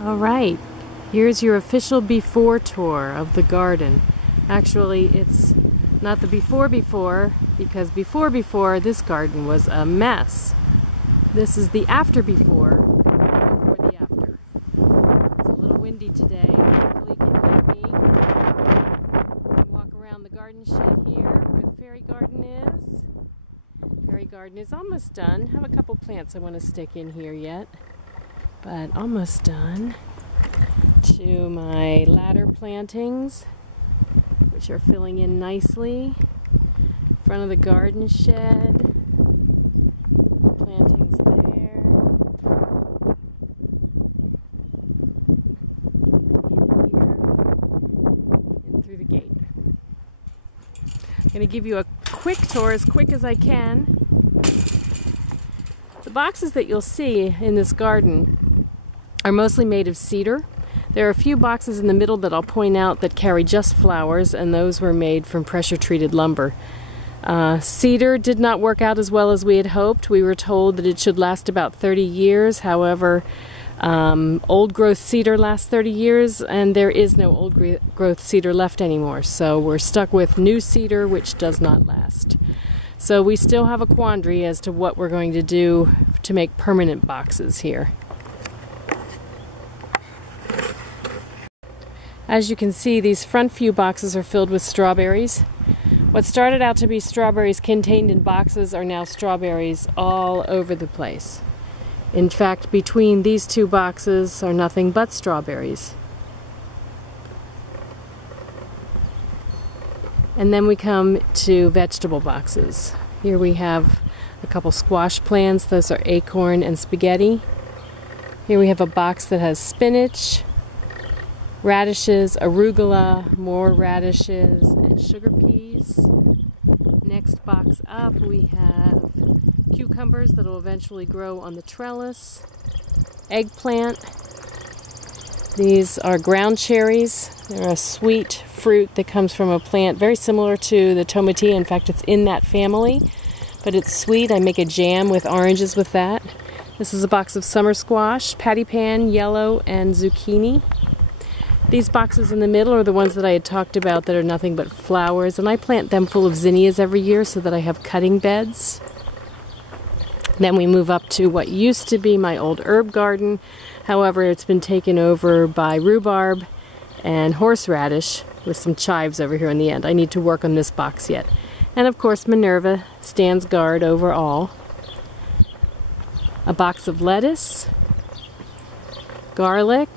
All right, here's your official before tour of the garden. Actually, it's not the before because before this garden was a mess. This is the after before the after. It's a little windy today. Hopefully you can hear me. We walk around the garden shed here where the fairy garden is. Fairy garden is almost done. Have a couple plants I want to stick in here yet, but almost done. To my ladder plantings, which are filling in nicely. Front of the garden shed, plantings there. In here, and through the gate. I'm going to give you a quick tour, as quick as I can. The boxes that you'll see in this garden are mostly made of cedar. There are a few boxes in the middle that I'll point out that carry just flowers, and those were made from pressure-treated lumber. Cedar did not work out as well as we had hoped. We were told that it should last about 30 years. However, old growth cedar lasts 30 years, and there is no old growth cedar left anymore. So we're stuck with new cedar, which does not last. So we still have a quandary as to what we're going to do to make permanent boxes here. As you can see, these front few boxes are filled with strawberries. What started out to be strawberries contained in boxes are now strawberries all over the place. In fact, between these two boxes are nothing but strawberries. And then we come to vegetable boxes. Here we have a couple squash plants. Those are acorn and spaghetti. Here we have a box that has spinach, radishes, arugula, more radishes, and sugar peas. Next box up we have cucumbers that will eventually grow on the trellis, eggplant. These are ground cherries. They're a sweet fruit that comes from a plant very similar to the tomatillo. In fact, it's in that family, but it's sweet. I make a jam with oranges with that. This is a box of summer squash, patty pan, yellow, and zucchini. These boxes in the middle are the ones that I had talked about that are nothing but flowers, and I plant them full of zinnias every year so that I have cutting beds. Then we move up to what used to be my old herb garden. However, it's been taken over by rhubarb and horseradish with some chives over here in the end. I need to work on this box yet. And of course, Minerva stands guard over all. A box of lettuce, garlic,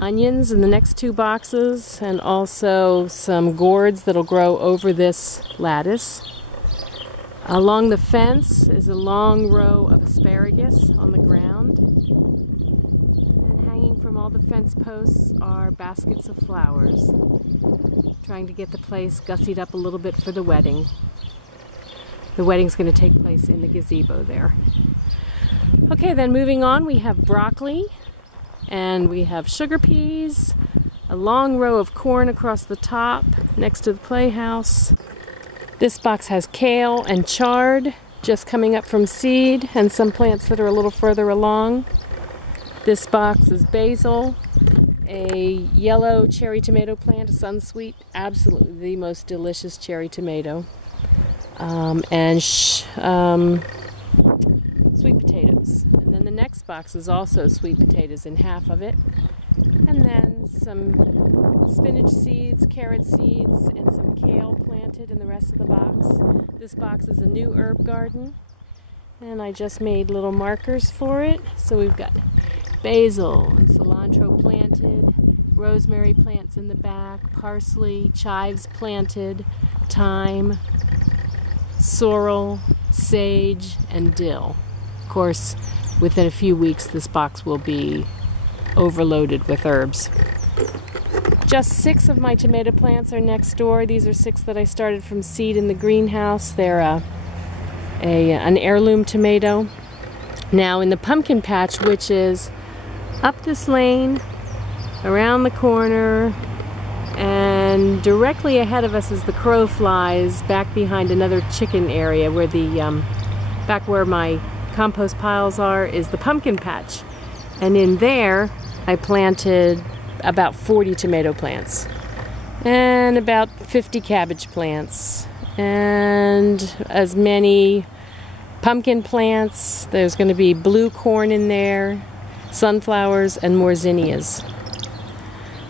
onions in the next two boxes, and also some gourds that'll grow over this lattice. Along the fence is a long row of asparagus on the ground. And hanging from all the fence posts are baskets of flowers. Trying to get the place gussied up a little bit for the wedding. The wedding's going to take place in the gazebo there. Okay, then moving on, we have broccoli. And we have sugar peas, a long row of corn across the top next to the playhouse. This box has kale and chard just coming up from seed, and some plants that are a little further along. This box is basil, a yellow cherry tomato plant, a sunsweet, absolutely the most delicious cherry tomato, and sweet potatoes. And then the next box is also sweet potatoes in half of it. And then some spinach seeds, carrot seeds, and some kale planted in the rest of the box. This box is a new herb garden, and I just made little markers for it. So we've got basil and cilantro planted, rosemary plants in the back, parsley, chives planted, thyme, sorrel, sage, and dill. Of course, within a few weeks this box will be overloaded with herbs. Just 6 of my tomato plants are next door. These are 6 that I started from seed in the greenhouse. They're an heirloom tomato. Now in the pumpkin patch, which is up this lane, around the corner, and directly ahead of us as the crow flies, back behind another chicken area where back where my compost piles are is the pumpkin patch. And in there, I planted about 40 tomato plants and about 50 cabbage plants and as many pumpkin plants. There's going to be blue corn in there, sunflowers, and more zinnias.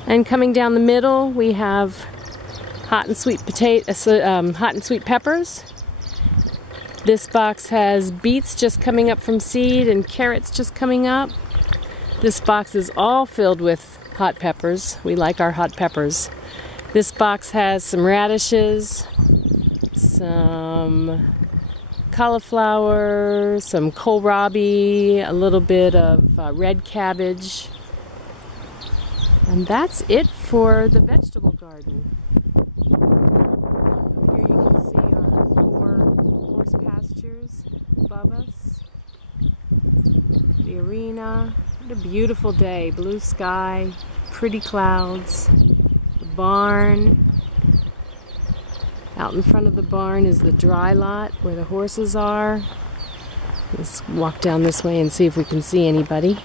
And coming down the middle, we have hot and sweet peppers. This box has beets just coming up from seed and carrots just coming up. This box is all filled with hot peppers. We like our hot peppers. This box has some radishes, some cauliflower, some kohlrabi, a little bit of red cabbage. And that's it for the vegetable garden. Here you can see our 4 horse pastures above us. The arena. What a beautiful day. Blue sky, pretty clouds. The barn. Out in front of the barn is the dry lot where the horses are. Let's walk down this way and see if we can see anybody.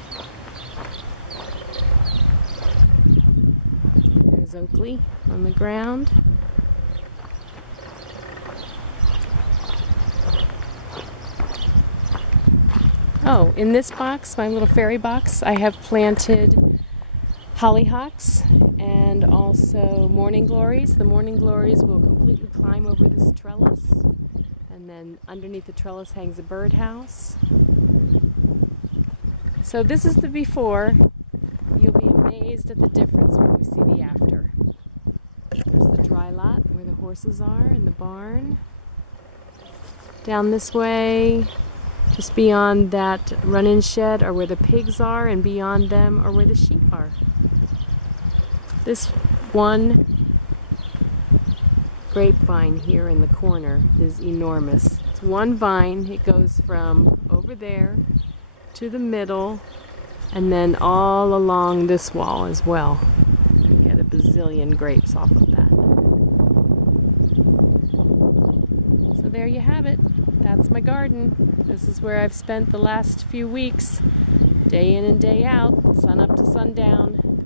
There's Oakley on the ground. Oh, in this box, my little fairy box, I have planted hollyhocks and also morning glories. The morning glories will completely climb over this trellis, and then underneath the trellis hangs a birdhouse. So this is the before. You'll be amazed at the difference when we see the after. There's the dry lot where the horses are in the barn. Down this way, just beyond that run-in shed are where the pigs are, and beyond them are where the sheep are. This one grapevine here in the corner is enormous. It's one vine. It goes from over there to the middle and then all along this wall as well. You get a bazillion grapes off of that. So there you have it. That's my garden. This is where I've spent the last few weeks, day in and day out, sun up to sundown.